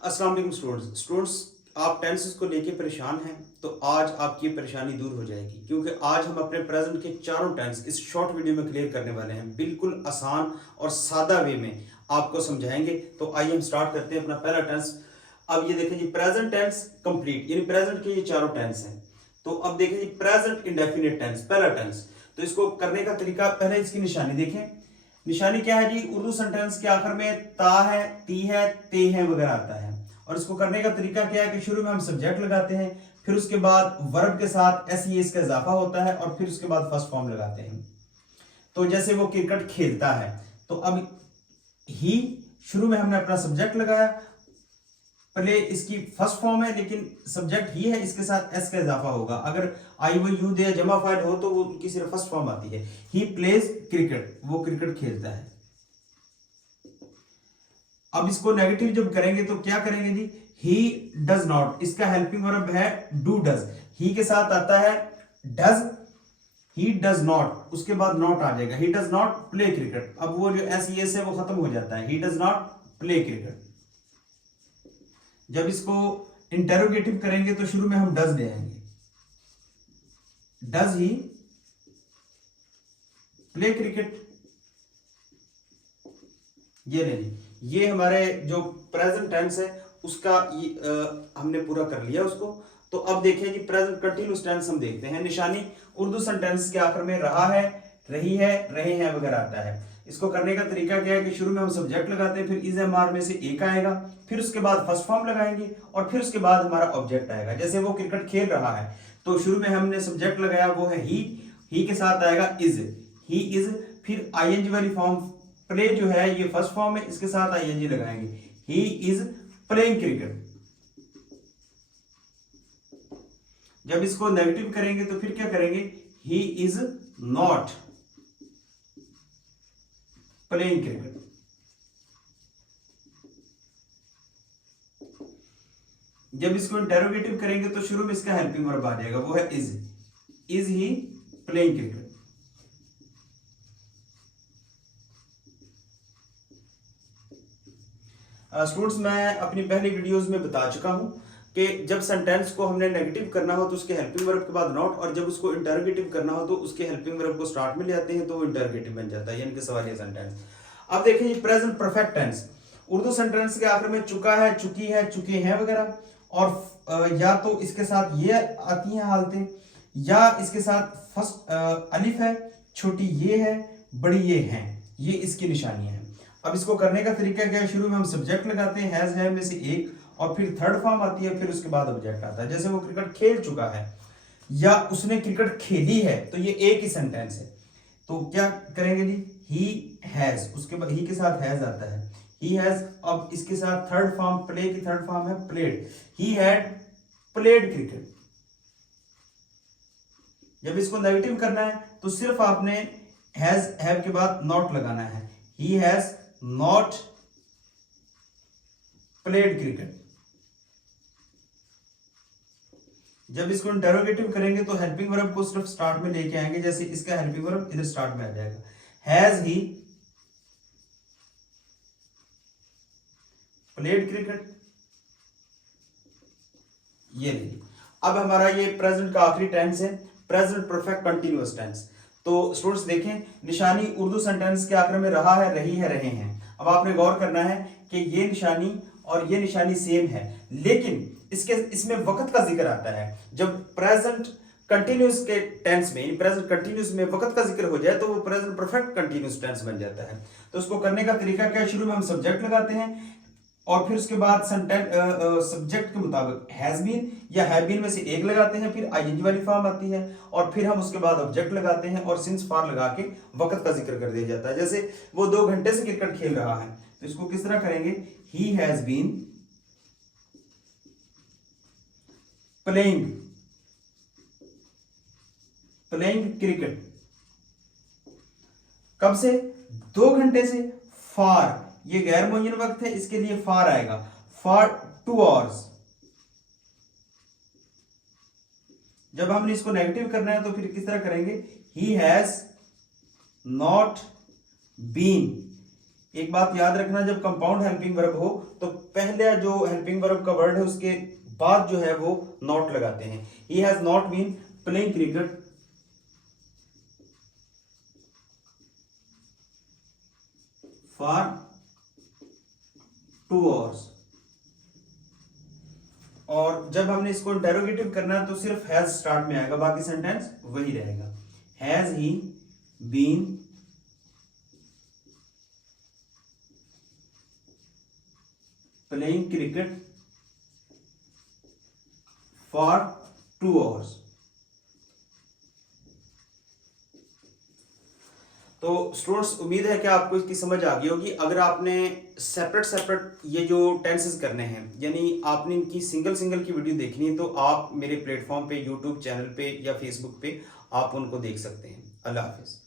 अस्सलाम वालेकुम स्टूडेंट्स आप टेंसेस को लेके परेशान हैं तो आज आपकी ये परेशानी दूर हो जाएगी क्योंकि आज हम अपने प्रेजेंट के चारों टेंस इस शॉर्ट वीडियो में क्लियर करने वाले हैं। बिल्कुल आसान और सादा वे में आपको समझाएंगे। तो आइए हम स्टार्ट करते हैं अपना पहला टेंस। अब ये देखें जी, प्रेजेंट टेंस कंप्लीट यानी प्रेजेंट के ये चारों टेंस हैं। तो अब देखें जी, प्रेजेंट इंडेफिनिट टेंस पहला टेंस। तो इसको करने का तरीका, पहले इसकी निशानी देखें। निशानी क्या है जी, उर्दू सेंटेंस के आखिर में ता है, ती है, ते है वगैरह आता है। और इसको करने का तरीका क्या है कि शुरू में हम सब्जेक्ट लगाते हैं, फिर उसके बाद वर्ब के साथ एस ई एस का इजाफा होता है और फिर उसके बाद फर्स्ट फॉर्म लगाते हैं। तो जैसे वो क्रिकेट खेलता है, तो अब ही शुरू में हमने अपना सब्जेक्ट लगाया, पहले इसकी फर्स्ट फॉर्म है लेकिन सब्जेक्ट ही है, इसके साथ एस का इजाफा होगा। अगर आई वो यू दे जमा फाइल हो तो वो उनकी सिर्फ फर्स्ट फॉर्म आती है। ही प्लेज क्रिकेट, वो क्रिकेट खेलता है। अब इसको नेगेटिव जब करेंगे तो क्या करेंगे जी, ही डज नॉट, इसका हेल्पिंग वर्ब है डू डज, ही के साथ आता है डज, ही डज नॉट, उसके बाद नॉट आ जाएगा, he does not play cricket. अब वो जो एस ई एस है वो खत्म हो जाता है, he does not play cricket. जब इसको इंटेरोगेटिव करेंगे तो शुरू में हम डज ले आएंगे, डज ही प्ले क्रिकेट। ये नहीं, ये हमारे जो प्रेजेंट टेंस है उसका हमने पूरा कर लिया उसको। तो अब देखिए जी, प्रेजेंट कंटिन्यूअस टेंस हम देखते हैं। निशानी उर्दू सेंटेंस के आखिर में रहा है, रही है, रहे हैं वगैरह आता है। इसको करने का तरीका क्या है कि शुरू में हम सब्जेक्ट लगाते हैं, फिर इज एम आर में से एक आएगा, फिर उसके बाद फर्स्ट फॉर्म लगाएंगे और फिर उसके बाद हमारा ऑब्जेक्ट आएगा। जैसे वो क्रिकेट खेल रहा है तो शुरू में हमने सब्जेक्ट लगाया, वो है ही के साथ आएगा इज, ही इज, फिर आईएनजी वाली फॉर्म, प्ले जो है ये फर्स्ट फॉर्म है, इसके साथ आईएनजी लगाएंगे, ही इज प्लेइंग क्रिकेट। जब इसको नेगेटिव करेंगे तो फिर क्या करेंगे, he is not playing cricket. जब इसको इंटेरोगेटिव करेंगे तो शुरू में इसका हेल्पिंग वर्ब आ जाएगा, वो है is he playing cricket. Students मैं अपनी पहली वीडियोस में बता चुका हूं कि जब सेंटेंस को हमने नेगेटिव करना हो तो उसके हेल्पिंग वर्ब के बाद नॉट, और जब उसको इंटरोगेटिव करना हो तो उसके हेल्पिंग वर्ब को स्टार्ट में ले आते हैं तो वो इंटरोगेटिव बन जाता है, यानी कि सवालिया सेंटेंस। अब देखिए present perfect tense, Urdu sentence के आखिर में चुका है, चुकी है, चुके हैं वगैरह, और या तो इसके साथ ये आती हैं हालतें, या इसके साथ फर्स्ट अलिफ है, छोटी ये है, बड़ी ये हैं, ये इसकी निशानियां हैं। अब इसको करने का तरीका क्या है, शुरू में हम सब्जेक्ट लगाते हैं, हैज है में से एक, और फिर थर्ड फॉर्म आती है, फिर उसके बाद ऑब्जेक्ट आता है। जैसे वो क्रिकेट खेल चुका है या उसने क्रिकेट खेली है, तो ये एक ही सेंटेंस है। तो क्या करेंगे जी, ही हैज, उसके बाद ही के साथ हैज आता है, ही हैज। अब इसके साथ थर्ड फॉर्म, प्ले की थर्ड फॉर्म है played, he had played cricket. जब इसको नेगेटिव करना है तो सिर्फ आपने हैज हैव के बाद नॉट लगाना है, ही हैज नॉट प्लेड क्रिकेट। जब इसको इंटरोगेटिव करेंगे तो हेल्पिंग वर्ब को सिर्फ स्टार्ट में लेके आएंगे, जैसे इसका हेल्पिंग वर्ब इधर स्टार्ट में आ जाएगा, हैज ही प्लेड क्रिकेट। ये नहीं, अब हमारा ये प्रेजेंट का आखिरी टेंस है, प्रेजेंट परफेक्ट कंटिन्यूअस टेंस। तो स्टूडेंट्स देखें, निशानी उर्दू सेंटेंस के आखिर में रहा है, रही है, रहे हैं। अब आपने गौर करना है कि ये निशानी और ये निशानी सेम है, लेकिन इसमें वक्त का जिक्र आता है। जब प्रेजेंट कंटिन्यूअस के टेंस में, प्रेजेंट कंटिन्यूअस में वक्त का जिक्र हो जाए तो वो प्रेजेंट परफेक्ट कंटिन्यूअस टेंस बन जाता है। तो उसको करने का तरीका क्या है, शुरू में हम सब्जेक्ट लगाते हैं और फिर उसके बाद सब्जेक्ट के मुताबिक हैज बीन या हैव बीन में से एक लगाते हैं, फिर आईएनजी वाली फॉर्म आती है, और फिर हम उसके बाद ऑब्जेक्ट लगाते हैं और सिंस फॉर लगा के वक्त का जिक्र कर दिया जाता है। जैसे वो 2 घंटे से क्रिकेट खेल रहा है, तो इसको किस तरह करेंगे, he has been playing cricket. कब से, 2 घंटे से। फॉर, ये गैर मुअय्यन वक्त है, इसके लिए फॉर आएगा, फॉर 2 आवर्स। जब हमने इसको नेगेटिव करना है तो फिर किस तरह करेंगे, ही हैज नॉट बीन एक बात याद रखना, जब कंपाउंड हेल्पिंग वर्ब हो तो पहले जो हेल्पिंग वर्ब का वर्ड है उसके बाद जो है वो नॉट लगाते हैं। He has not been playing cricket for 2 hours. और जब हमने इसको इंटेरोगेटिव करना है तो सिर्फ हैज स्टार्ट में आएगा, बाकी सेंटेंस वही रहेगा। Has he been playing cricket for 2 hours. तो स्टूडेंट्स, उम्मीद है कि आपको इसकी समझ आ गई होगी। अगर आपने सेपरेट सेपरेट ये जो टेंसेस करने हैं, यानी आपने इनकी सिंगल सिंगल की वीडियो देखनी है, तो आप मेरे प्लेटफॉर्म पे, यूट्यूब चैनल पे या फेसबुक पे आप उनको देख सकते हैं। अल्लाह हाफिज़।